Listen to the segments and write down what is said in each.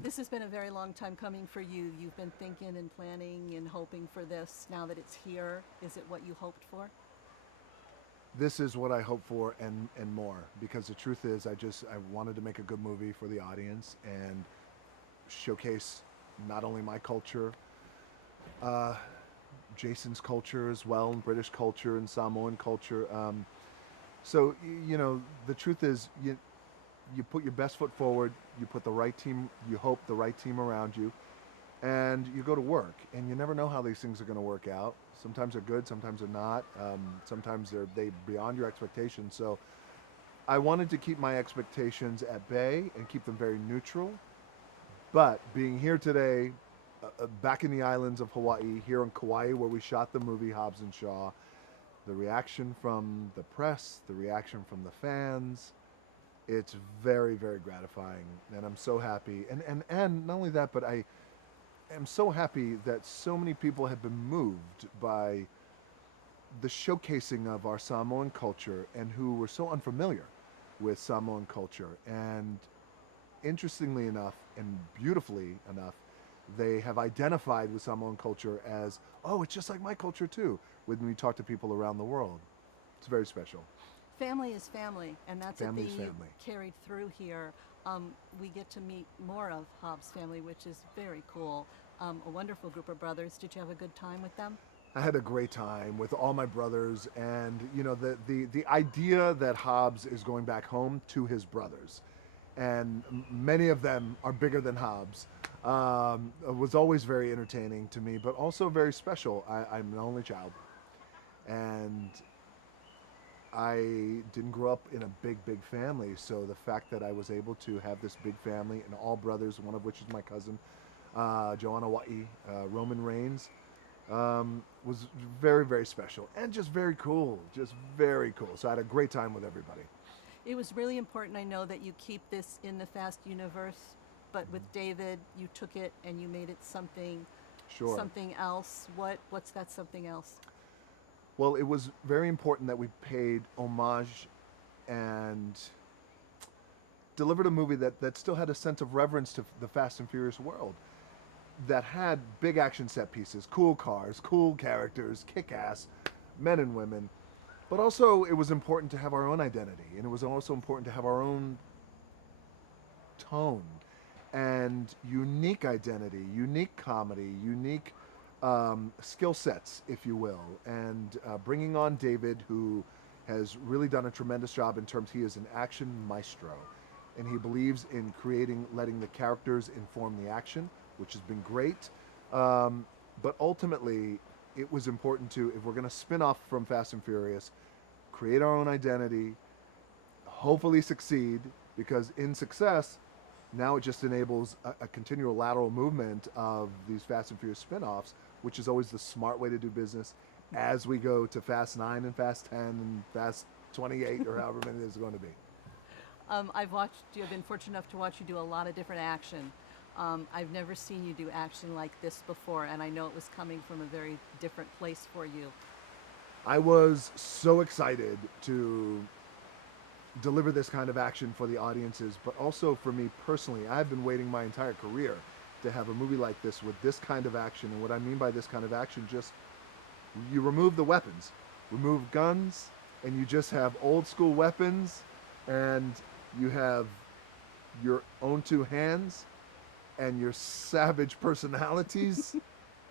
This has been a very long time coming for you. You've been thinking and planning and hoping for this. Now that it's here, is it what you hoped for? This is what I hope for and more, because the truth is I wanted to make a good movie for the audience and showcase not only my culture, uh, Jason's culture as well, and British culture and Samoan culture. So you know, the truth is, you put your best foot forward. You put the right team. You hope the right team around you, and you go to work. And you never know how these things are going to work out. Sometimes they're good. Sometimes they're not. Sometimes they beyond your expectations. So I wanted to keep my expectations at bay and keep them very neutral. But being here today, back in the islands of Hawaii, here in Kauai, where we shot the movie Hobbs and Shaw, the reaction from the press, the reaction from the fans, it's very, very gratifying. And I'm so happy. And not only that, but I am so happy that so many people have been moved by the showcasing of our Samoan culture and who were so unfamiliar with Samoan culture. And interestingly enough and beautifully enough, they have identified with Samoan culture as, oh, it's just like my culture too, when we talk to people around the world. It's very special. Family is family, and that's a Family is theme you family. carried through here. We get to meet more of Hobbs family, which is very cool. A wonderful group of brothers. Did you have a good time with them? I had a great time with all my brothers, and you know, the idea that Hobbs is going back home to his brothers, and many of them are bigger than Hobbs, was always very entertaining to me, but also very special. I'm an only child, and I didn't grow up in a big family, so the fact that I was able to have this big family and all brothers, one of which is my cousin, Joanna Wa'i, Roman Reigns, was very, very special and just very cool. Just very cool. So I had a great time with everybody. It was really important, I know, that you keep this in the Fast universe, but with David, you took it and you made it something, Sure. something else. What's that something else? Well, it was very important that we paid homage and delivered a movie that still had a sense of reverence to the Fast and Furious world, that had big action set pieces, cool cars, cool characters, kick-ass men and women. But also, it was important to have our own identity, and it was also important to have our own tone and unique identity, unique comedy, unique skill sets, if you will. And bringing on David, who has really done a tremendous job in terms, he is an action maestro. And he believes in creating, letting the characters inform the action, which has been great. But ultimately, it was important to, if we're going to spin off from Fast and Furious, create our own identity, hopefully succeed, because in success, now it just enables a continual lateral movement of these Fast and Furious spin-offs, which is always the smart way to do business as we go to Fast 9 and Fast 10 and Fast 28 or however many there's going to be. I've been fortunate enough to watch you do a lot of different action. I've never seen you do action like this before, and I know it was coming from a very different place for you. I was so excited to deliver this kind of action for the audiences, but also for me personally. I've been waiting my entire career to have a movie like this with this kind of action. And what I mean by this kind of action, just you remove the weapons, remove guns, and you just have old school weapons, and you have your own two hands and your savage personalities,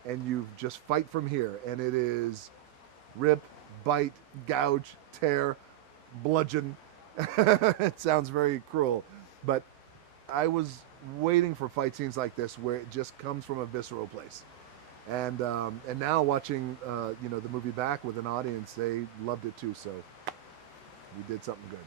and you just fight from here. And it is rip, bite, gouge, tear, bludgeon. It sounds very cruel, but I was waiting for fight scenes like this where it just comes from a visceral place. And now watching the movie back with an audience, they loved it too. So we did something good.